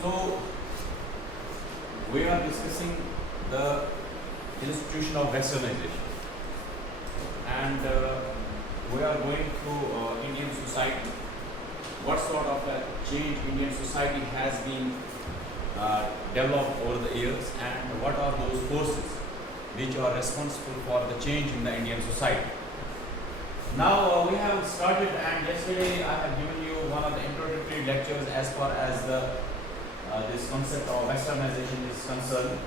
So we are discussing the institution of westernization, and we are going through Indian society. What sort of a change Indian society has been developed over the years, and what are those forces which are responsible for the change in the Indian society. Now we have started, and yesterday I have given you one of the introductory lectures as far as this concept of westernization is concerned.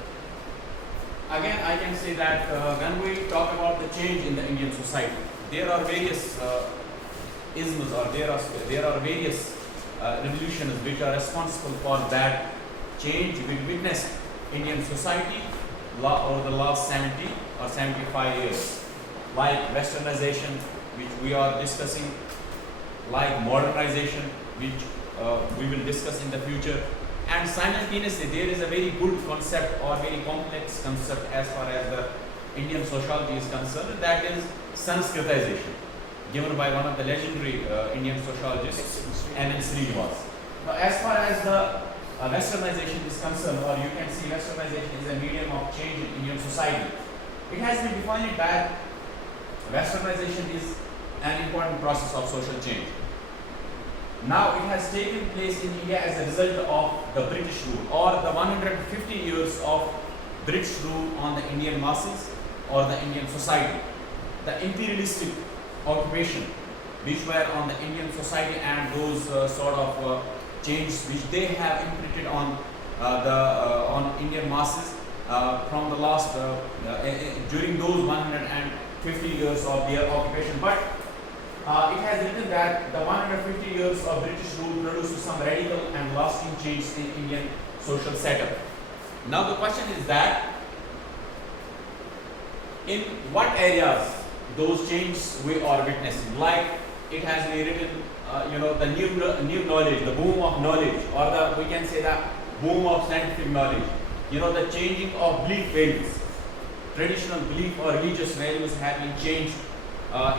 Again, I can say that when we talk about the change in the Indian society, there are various isms, or there are various revolutions which are responsible for that change we witnessed Indian society over the last 70 or 75 years, like westernization, which we are discussing, like modernization, which we will discuss in the future, and simultaneously there is a very good concept or very complex concept as far as the Indian sociology is concerned, that is Sanskritization, given by one of the legendary Indian sociologists, N. Srinivas. Now, as far as the westernization is concerned, or you can see westernization is a medium of change in Indian society. It has been defined that westernization is an important process of social change. Now it has taken place in India as a result of the British rule, or the 150 years of British rule on the Indian masses or the Indian society. The imperialistic occupation which were on the Indian society, and those sort of changes which they have imprinted on on Indian masses from the last during those 150 years of their occupation. But it has written that the 150 years of British rule produced some radical and lasting change in Indian social setup. Now the question is that in what areas those changes we are witnessing, like it has been written, the new knowledge, the boom of knowledge, or we can say the boom of scientific knowledge. The changing of belief values, traditional belief or religious values have been changed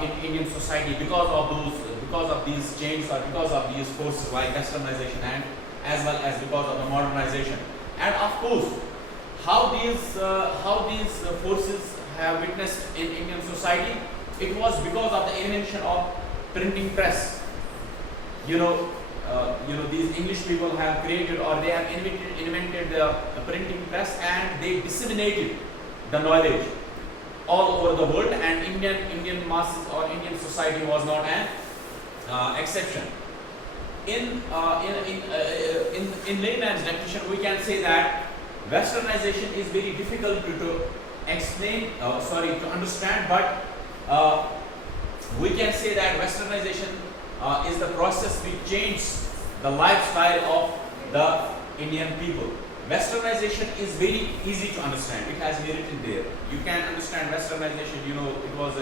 in Indian society because of these changes, or because of these forces like westernization, and as well as because of the modernization. And of course, how these forces have witnessed in Indian society, it was because of the invention of printing press. These English people have created, or they have invented the printing press, and they disseminated the knowledge all over the world, and Indian masses or Indian society was not an exception. In layman's definition, we can say that westernization is very difficult to explain, to understand, but we can say that westernization is the process which changes the lifestyle of the Indian people. Westernization is very easy to understand. It has been written there. You can understand westernization. It was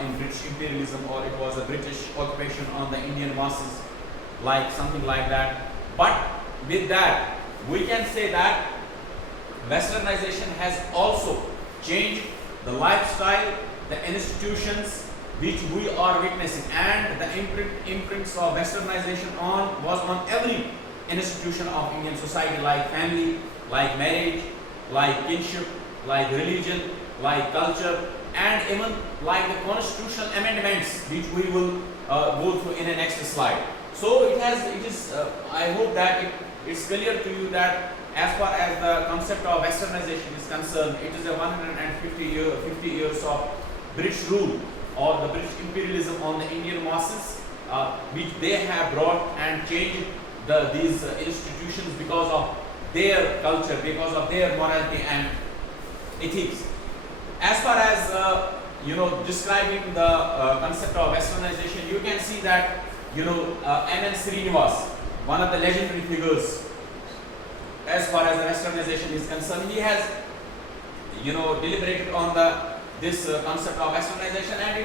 in British imperialism, or it was a British occupation on the Indian masses, like something like that. But with that, we can say that westernization has also changed the lifestyle, the institutions which we are witnessing, and the imprints of westernization was on every institution of Indian society, like family, like marriage, like kinship, like religion, like culture, and even like the constitutional amendments, which we will go through in the next slide. So I hope that it's clear to you that as far as the concept of westernization is concerned, it is a 50 years of British rule, or the British imperialism on the Indian masses, which they have brought and changed these institutions because of their culture, because of their morality and ethics. As far as describing the concept of westernization, you can see that N. Srinivas, one of the legendary figures as far as the westernization is concerned, he has deliberated on this concept of westernization, and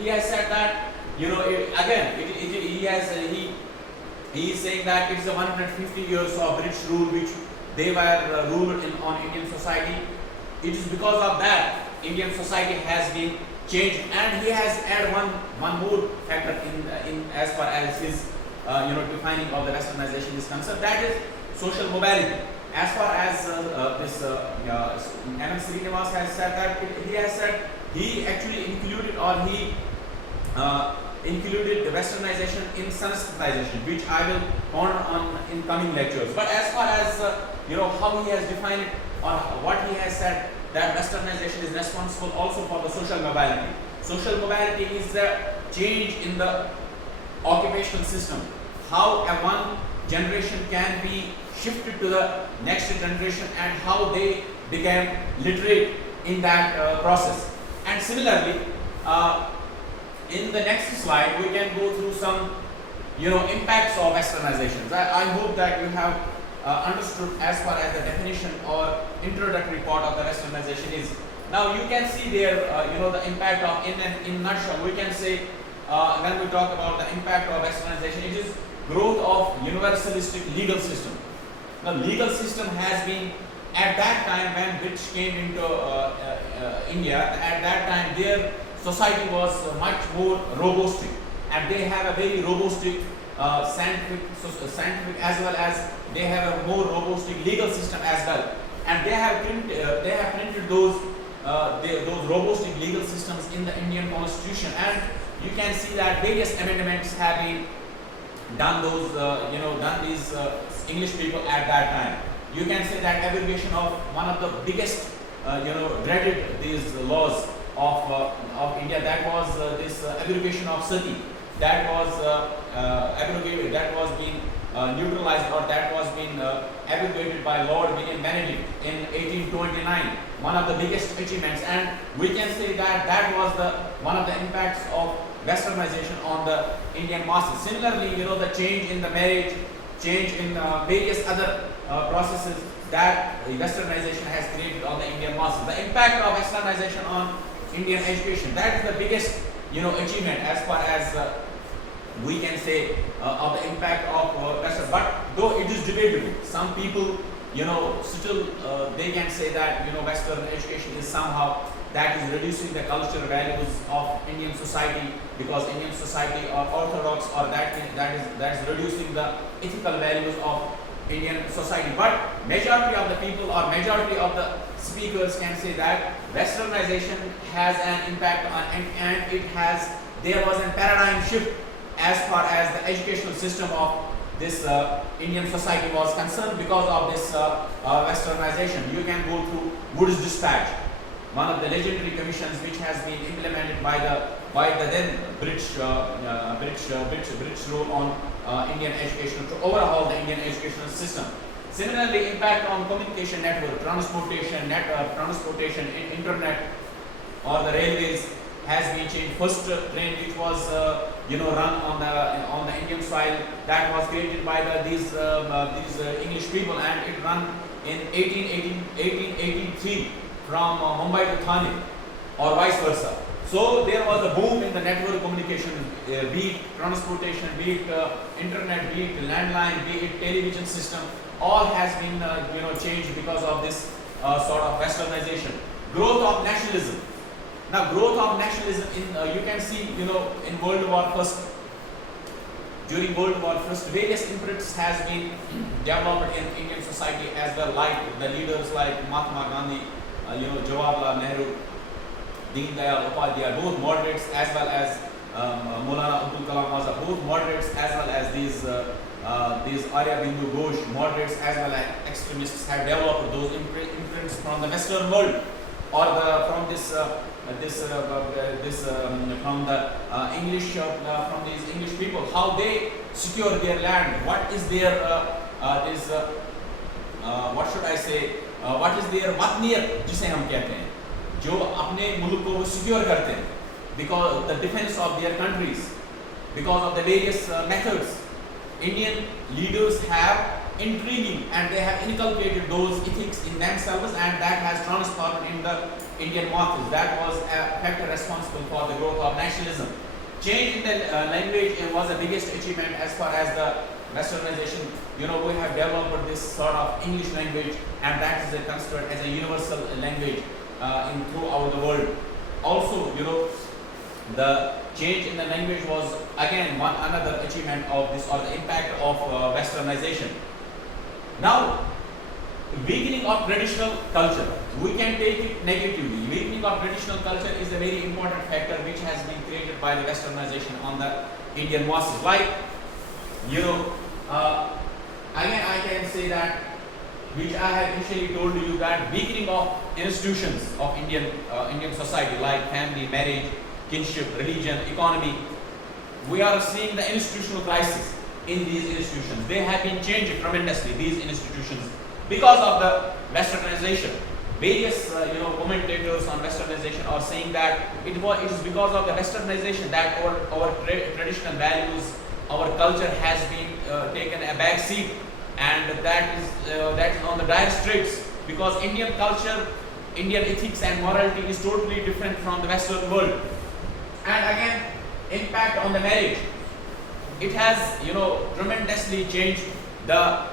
he has said that he is saying that it is 150 years of British rule which they were ruled on Indian society. It is because of that Indian society has been changed, and he has added one more factor in as far as his defining of the westernization is concerned. That is social mobility. As far as this M.M. Srinivas has said that he has said he actually included or he included the westernization in Sanskritization, which I will ponder on in coming lectures. But as far as how he has defined it or what he has said, that westernization is responsible also for the social mobility. Social mobility is the change in the occupational system, how a one generation can be shifted to the next generation and how they became literate in that process. And similarly, in the next slide, we can go through some impacts of westernizations. I hope that you have understood as far as the definition or introductory part of the westernization is. Now you can see there, the impact of in nutshell, we can say when we talk about the impact of westernization, it is growth of universalistic legal system. The legal system has been, at that time when British came into India, at that time their society was much more robust, and they have a very robust scientific as well as they have a more robust legal system as well, and they have printed those robust legal systems in the Indian Constitution, and you can see that various amendments have been done these English people at that time. You can say that abrogation of one of the biggest dreaded these laws of India, that was this abrogation of sati, that was abrogated, that was being neutralized, or that was being abrogated by Lord William Benedict in 1829, one of the biggest achievements. And we can say that that was one of the impacts of westernization on the Indian masses. Similarly, the change in the marriage, change in various other processes that westernization has created on the Indian masses. The impact of westernization on Indian education, that is the biggest achievement as far as we can say of the impact of Western. But though it is debatable, some people still they can say that Western education is somehow that is reducing the cultural values of Indian society, because Indian society are orthodox, or that is reducing the ethical values of Indian society. But majority of the people or majority of the speakers can say that westernization has an impact on, and there was a paradigm shift as far as the educational system of this Indian society was concerned because of this westernization. You can go through Wood's Dispatch, one of the legendary commissions which has been implemented by the then British rule on Indian education to overhaul the Indian educational system. Similarly, impact on communication network, transportation, internet, or the railways has been changed. First train which was run on the Indian soil, that was created by these English people, and it ran in 1883 from Mumbai to Thane, or vice versa. So there was a boom in the network communication, be it transportation, be it internet, be it landline, be it television system, all has been changed because of this sort of westernization. Growth of nationalism. Now, growth of nationalism you can see in World War First. During World War First, various imprints has been developed in Indian society as well, like the leaders like Mahatma Gandhi, Jawaharlal Nehru, Deen Dayal Upadhyay, both moderates, as well as Maulana Abdul Kalam Azad, both moderates, as well as these Arya Bindu Ghosh, moderates as well as extremists, have developed those imprints from the Western world, or from from the English, from these English people, how they secure their land, what is their what should I say, what is their वतनियत जिसे हम कहते हैं, जो अपने मुल्क को secure करते हैं, because the defense of their countries, because of the various methods. Indian leaders have intriguing, and they have inculcated those ethics in themselves, and that has transformed in the Indian masses. That was a factor responsible for the growth of nationalism. Change in the language was the biggest achievement as far as the westernization. We have developed this sort of English language, and that is considered as a universal language throughout the world. Also, the change in the language was again another achievement of this, or the impact of westernization. Now, weakening of traditional culture. We can take it negatively. Weakening of traditional culture is a very important factor which has been created by the westernization on the Indian masses. Like, again I can say that, which I have initially told you, that weakening of institutions of Indian society like family, marriage, kinship, religion, economy. We are seeing the institutional crisis in these institutions. They have been changed tremendously, these institutions, because of the westernization. Various commentators on westernization are saying that it is because of the westernization that our traditional values, our culture has been taken a back seat, and that is on the dire straits, because Indian culture, Indian ethics and morality is totally different from the Western world. And again, impact on the marriage. It has tremendously changed the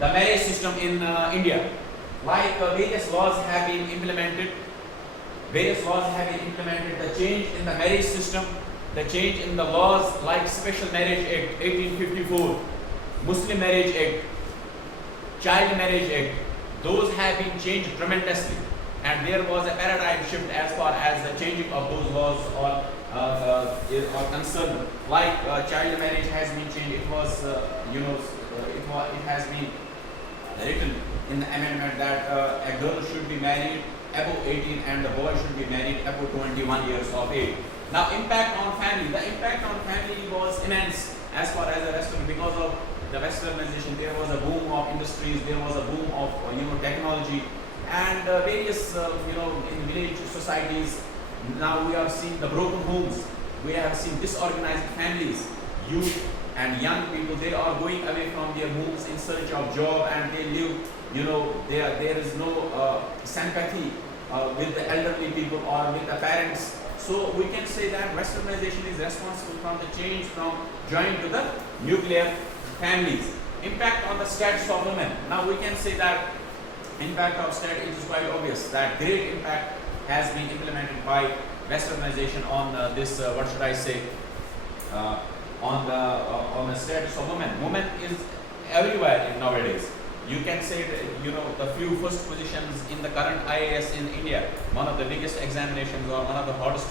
marriage system in India. Like various laws have been implemented. The change in the marriage system, the change in the laws like Special Marriage Act 1854, Muslim Marriage Act, Child Marriage Act. Those have been changed tremendously, and there was a paradigm shift as far as the changing of those laws are concerned. Like child marriage has been changed. It was it has been written in the amendment that a girl should be married above 18 and the boy should be married above 21 years of age. Now, impact on family. The impact on family was immense as far as the Western, because of the westernization. There was a boom of industries. There was a boom of technology, and various in village societies. Now we are seeing the broken homes. We have seen disorganized families, youth and young people. They are going away from their homes in search of job, and they live. There is no sympathy with the elderly people or with the parents. So we can say that westernization is responsible from the change from joint to the nuclear families. Impact on the status of women. Now we can say that impact of status, it is quite obvious that great impact has been implemented by westernization on on the status of women. Women is everywhere nowadays. You can say that, the few first positions in the current IAS in India, one of the biggest examinations or one of the hardest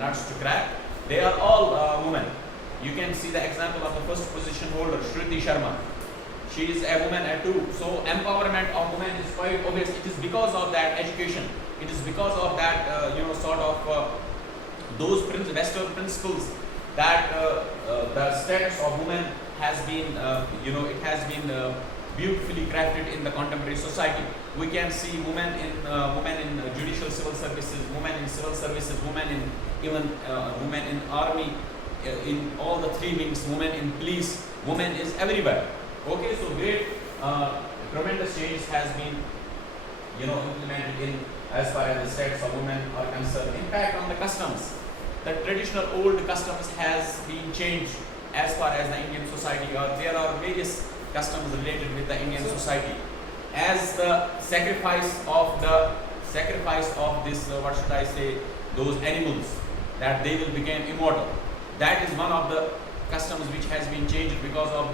nuts to crack, they are all women. You can see the example of the first position holder, Shruti Sharma. She is a woman too. So empowerment of women is quite obvious. It is because of that education. It is because of that those Western principles that the status of women has been beautifully crafted in the contemporary society. We can see women in judicial civil services, women in civil services, women in army, in all the three wings, women in police. Women is everywhere. Okay, so great tremendous change has been implemented in as far as the status of women are concerned. Impact on the customs. The traditional old customs has been changed as far as the Indian society, or there are various customs related with the Indian society, as the sacrifice of this those animals, that they will become immortal. That is one of the customs which has been changed because of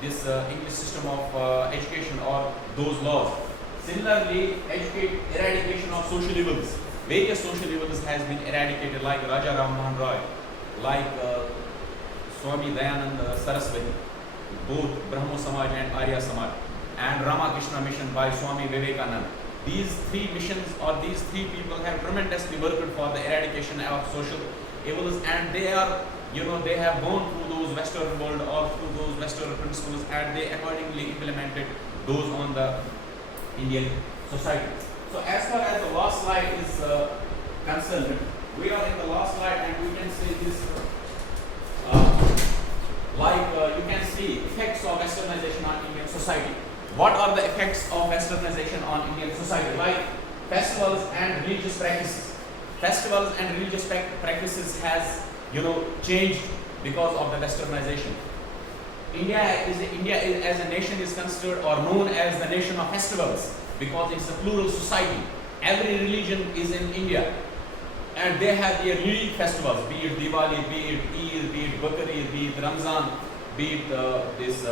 this English system of education or those laws. Similarly, eradication of social evils. Various social evils has been eradicated, like Raja Ram Mohan Roy, like Swami Dayananda Saraswati, both Brahmo Samaj and Arya Samaj, and Ramakrishna mission by Swami Vivekananda. These three missions or these three people have tremendously worked for the eradication of social evils, and they are they have gone through those Western world or through those Western principles, and they accordingly implemented those on the Indian society. So as far as the last slide is concerned, we are in the last slide, and we can see this you can see effects of westernization on Indian society. What are the effects of westernization on Indian society? Like festivals and religious practices. Festivals and religious practices has changed because of the westernization. India as a nation is considered or known as the nation of festivals because it's a plural society. Every religion is in India, and they have their unique festivals, be it Diwali, be it Eid, be it Bakri, be it Ramzan. be it this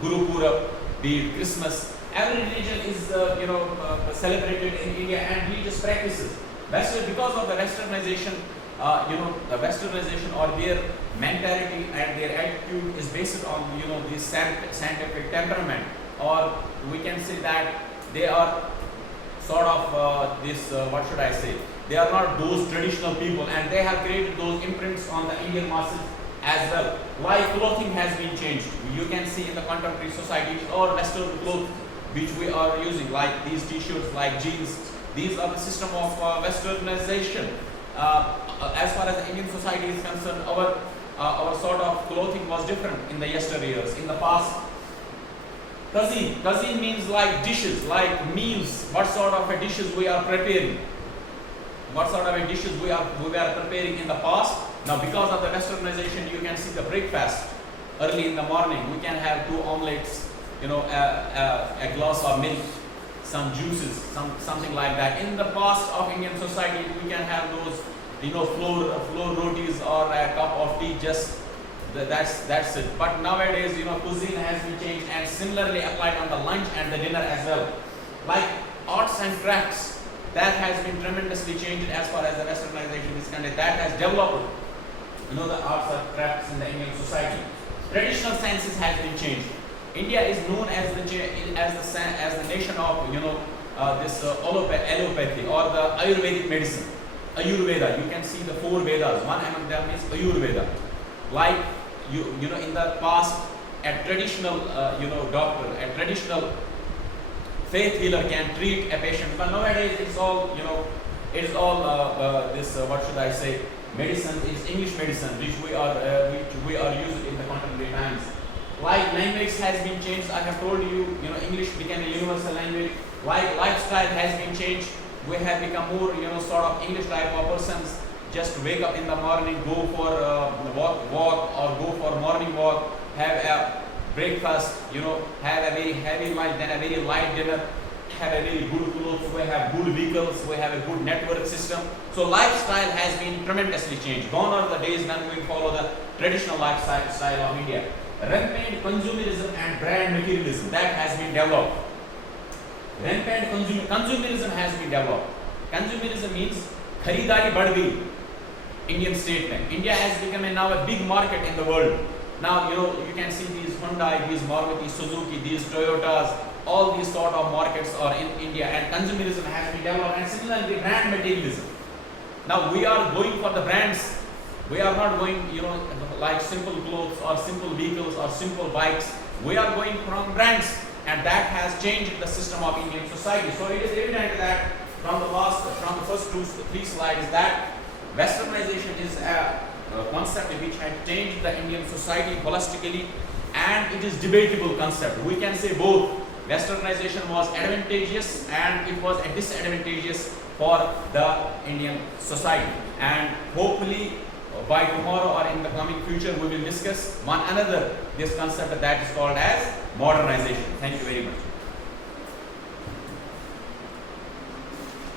Guru Purab, be it Christmas. Every religion is celebrated in India and religious practices. Because of the westernization, the westernization or their mentality and their attitude is based on this scientific temperament, or we can say that they are sort of what should I say? They are not those traditional people, and they have created those imprints on the Indian masses as well. Like clothing has been changed. You can see in the contemporary societies or Western clothes which we are using, like these t-shirts, like jeans. These are the system of westernization. As far as the Indian society is concerned, our sort of clothing was different in the yesteryears. In the past, cuisine means like dishes, like meals. What sort of a dishes we are preparing? What sort of a dishes we were preparing in the past? Now, because of the westernization, you can see the breakfast early in the morning. We can have 2 omelets, a glass of milk, some juices, something like that. In the past of Indian society, we can have those, flour rotis or a cup of tea. Just that's it. But nowadays, cuisine has been changed and similarly applied on the lunch and the dinner as well. Like arts and crafts, that has been tremendously changed as far as the westernization is concerned. That has developed, the arts and crafts in the Indian society. Traditional sciences has been changed. India is known as the nation of this allopathy or the Ayurvedic medicine. Ayurveda, you can see the 4 Vedas. One among them is Ayurveda. Like in the past, a traditional doctor, a traditional faith healer can treat a patient, but nowadays it's all what should I say, medicine is English medicine, which we are using in the contemporary times. Like language has been changed. I have told you, English became a universal language. Like lifestyle has been changed. We have become more, sort of English type of persons. Just wake up in the morning, go for walk or go for morning walk, have a breakfast, have a very heavy lunch, then a very light dinner, have a very good clothes, we have good vehicles, we have a good network system. So lifestyle has been tremendously changed. Gone are the days when we follow the traditional lifestyle of India. Rampant consumerism and brand materialism, that has been developed. Rampant consumerism has been developed. Consumerism means kharidari badh gayi. Indian statement. India has become now a big market in the world. Now you can see these Hyundai, these Maruti, Suzuki, these Toyotas, all these sort of markets are in India, and consumerism has been developed, and similarly brand materialism. Now we are going for the brands. We are not going, like simple clothes or simple vehicles or simple bikes. We are going from brands, and that has changed the system of Indian society. So it is evident that from the first 3 slides that westernization is a concept which had changed the Indian society holistically, and it is debatable concept. We can say both. Westernization was advantageous and it was disadvantageous for the Indian society, and hopefully by tomorrow or in the coming future we will discuss one another this concept that is called as modernization. Thank you very much.